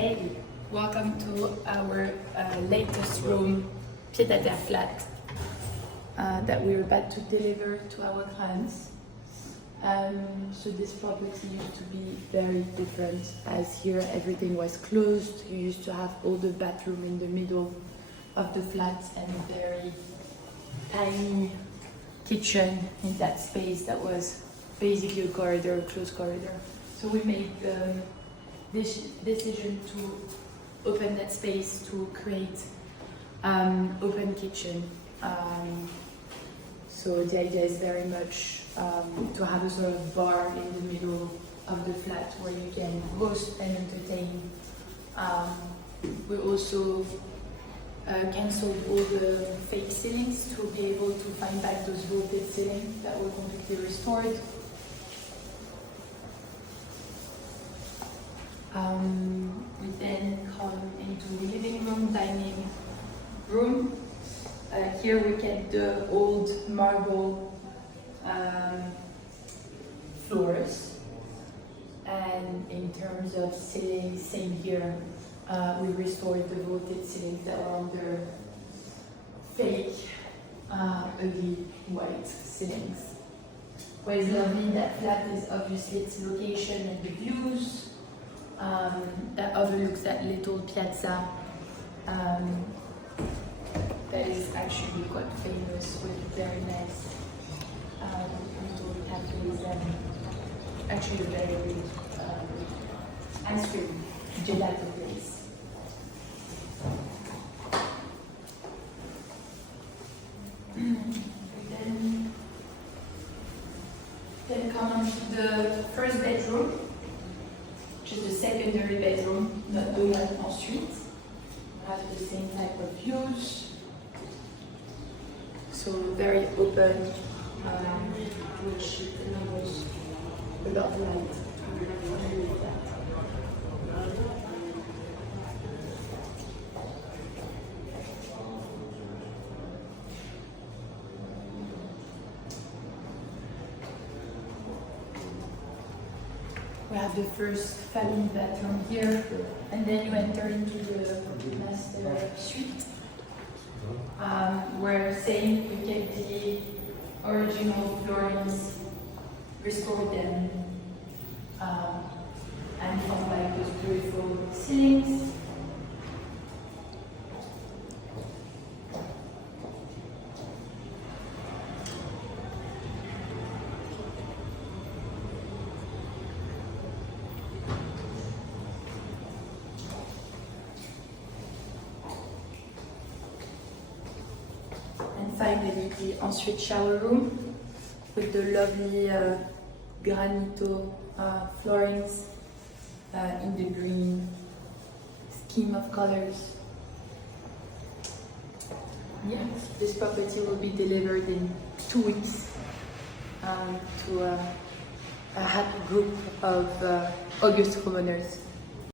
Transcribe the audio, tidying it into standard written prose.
Hey, welcome to our latest room, pied-à-terre flat, that we're about to deliver to our clients. So this property used to be very different, as here everything was closed. You used to have all the bathroom in the middle of the flat and a very tiny kitchen in that space that was basically a corridor, a closed corridor. So we made this decision to open that space to create open kitchen. So the idea is very much to have a sort of bar in the middle of the flat where you can host and entertain. We also canceled all the fake ceilings to be able to find back those vaulted ceilings that were completely restored. We then come into the living room, dining room. Here we get the old marble floors, and in terms of ceilings, same here. We restored the vaulted ceilings that were under fake, ugly white ceilings. What is lovely in that flat is obviously its location and the views. That overlooks that little piazza that is actually quite famous with very nice little cafes and actually a very good ice cream gelato place. Then come on to the first bedroom, which is the secondary bedroom, not the one en suite. Have the same type of views. So very open, which allows a lot of light. We have the first family bathroom here, and then you enter into the master suite, where same you get the original floorings, restore them, and find like those beautiful ceilings. Finally, the ensuite shower room with the lovely granito floorings in the green scheme of colors. Yeah, this property will be delivered in 2 weeks to a happy group of August homeowners.